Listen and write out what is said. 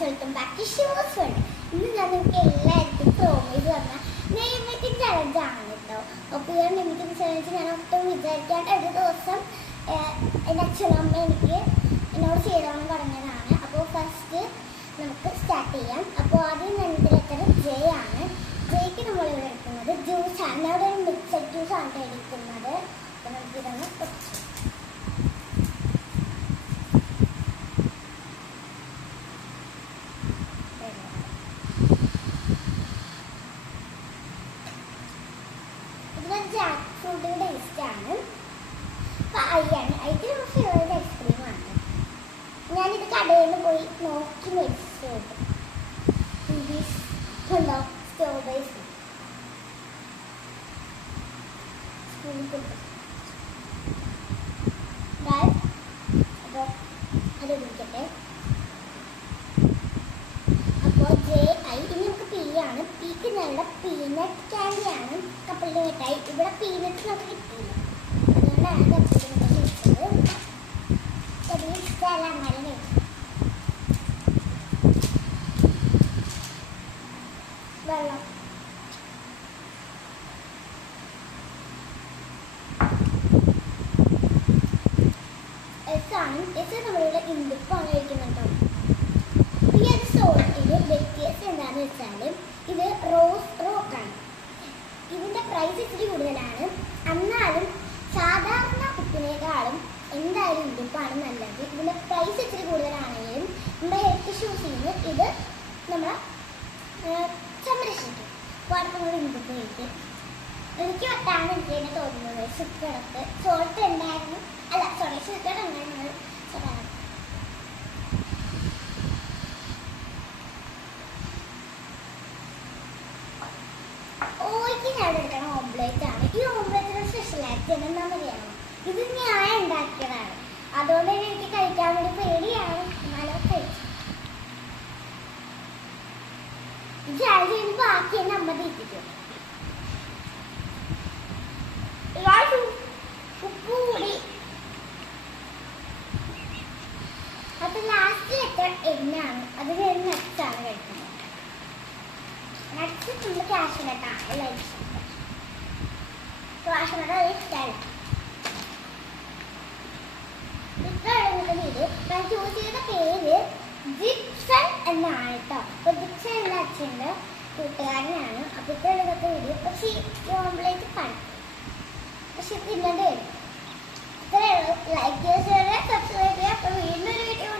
Guys, welcome back to shoes world. ഇന്ന് ഞാൻ നിങ്ങൾക്ക് എല്ലാവർക്കും പ്രോമിസ് പറഞ്ഞ നെയിം മേക്കിംഗ് ചലഞ്ച് ആണ് കേട്ടോ. അപ്പോൾ ഈ നെയിം മേക്കിംഗ് ചലഞ്ച് ഞാൻ ഒട്ടും വിചാരിക്കാണ്ട് ഒരു ദിവസം എൻ്റെ അച്ഛനമ്മ എന്നോട് ചെയ്യണമെന്ന് പറഞ്ഞതാണ്. അപ്പോൾ ഫസ്റ്റ് നമുക്ക് സ്റ്റാർട്ട് ചെയ്യാം. അപ്പോൾ ആദ്യം എൻ്റെ ലെറ്റർ ജെ ആണ്. ജെയ്ക്ക് നമ്മളിവിടെ എടുക്കുന്നത് ജ്യൂസാണ്. ഞാനിവിടെ ഒരു മിക്സഡ് ജ്യൂസാണ് എടുക്കുന്നത്. അപ്പോൾ നമുക്കിതൊന്ന് കുറച്ച് ജാക്ക് ഫ്രൂട്ടിൻ്റെ ടേസ്റ്റാണ്. അപ്പോൾ അയ്യാണ് ഐക്ക് നമ്മുടെ ഫേവറേറ്റ് ഐസ്ക്രീമാണ്. ഞാനിത് കടയിൽ നിന്ന് പോയി നോക്കി മേടിച്ചു ഉണ്ടോ സ്ട്രോബെറി സ്കൂളിൽ കൊടുത്തു. അപ്പോൾ അത് വിളിക്കട്ടെ. അപ്പോൾ ജെ ഐ ഇനി നമുക്ക് പി ആണ്. പിക്ക് ഞങ്ങളുടെ പീനട്ട് ക്യാൻഡിയാണ്. കപ്പലിൻ്റെ മിഠായി. ഇവിടെ പീനട്ട് നമുക്ക് കിട്ടിയില്ല, അതുകൊണ്ടാണ് കപ്പലിൻ്റെ മിഠായി കഴിച്ചത്. ചെറിയ ഇഷ്ടമല്ല എന്നാലും കഴിച്ചു. വെള്ളം എസ് ആണ്. എസ് നമ്മളിവിടെ ഇന്ദുപ്പാണ് കഴിക്കുന്നുണ്ടോ. ഈ ഒരു സോൾട്ടിന് വ്യത്യാസം എന്താണെന്ന് വെച്ചാൽ ഇത് റോസ് റോക്കാണ്. ഇതിൻ്റെ പ്രൈസ് ഇച്ചിരി കൂടുതലാണ്. എന്നാലും സാധാരണ ഉപ്പിനേക്കാളും എന്തായാലും ഇന്ദുപ്പാണ് നല്ലത്. ഇതിൻ്റെ പ്രൈസ് ഇച്ചിരി കൂടുതലാണെങ്കിലും നമ്മുടെ ഹെൽത്ത് ഇഷ്യൂസിന് ഇത് നമ്മളെ സംരക്ഷിക്കും. അപ്പോൾ അടുത്ത് നമ്മൾ ഇന്ദുപ്പ് കഴിക്കും. എനിക്ക് വട്ടാണ് എനിക്ക് തന്നെ തോന്നുന്നത്. ഷുഗറൊക്കെ സോൾട്ട് ഉണ്ടായിരുന്നു, അല്ല സോറി ഷുഗർ ഉണ്ടായിരുന്നു. ഓയ്ക്ക് ഞാൻ എടുക്കണ ഓംപ്ലേറ്റ് ആണ്. ഈ ഓംപ്ലേറ്റിന്റെ സ്പെഷ്യലായിട്ട് എന്താണെന്നറിയാമോ? ഇത് ഞാൻ ഉണ്ടാക്കിയതാണ്. അതുകൊണ്ട് തന്നെ എനിക്ക് കഴിക്കാൻ വേണ്ടി പേടിയാണ്. എന്നാലും കഴിച്ചു. ബാക്കി തന്നെ അമ്മ തീറ്റിക്കും. ഉപ്പ് കൂടി. അപ്പൊ ലാസ്റ്റ് ലെറ്റർ എന്നാണ്. അത് നട്ട്സാണ് കഴിക്കുന്നത്. നട്ട്സ് നമ്മൾ കാഷ്നട്ടാണ് എല്ലാവരും ഇഷ്ടം. കാഷ്നട്ട് അത് ഇഷ്ടമല്ല. പേര് ഞാൻ ചൂസ് ചെയ്ത പേര് ജിപ്സൺ എന്നാണ് കേട്ടോ. അപ്പൊ ജിപ്സൺ എന്ന അച്ഛൻ്റെ കൂട്ടുകാരനാണ്. അപ്പോൾ ഇത്രയൊക്കെ വീഡിയോ. പക്ഷേ ഈ ഓംപ്ലേറ്റ് പഠിക്കും, പക്ഷെ തിന്നേണ്ടി വരും. ഇത്രയുള്ളൂ. ലൈക്ക് ചെയ്യുക, സബ്സ്ക്രൈബ് ചെയ്യുക. അപ്പോൾ വീണ്ടും ഒരു വീഡിയോ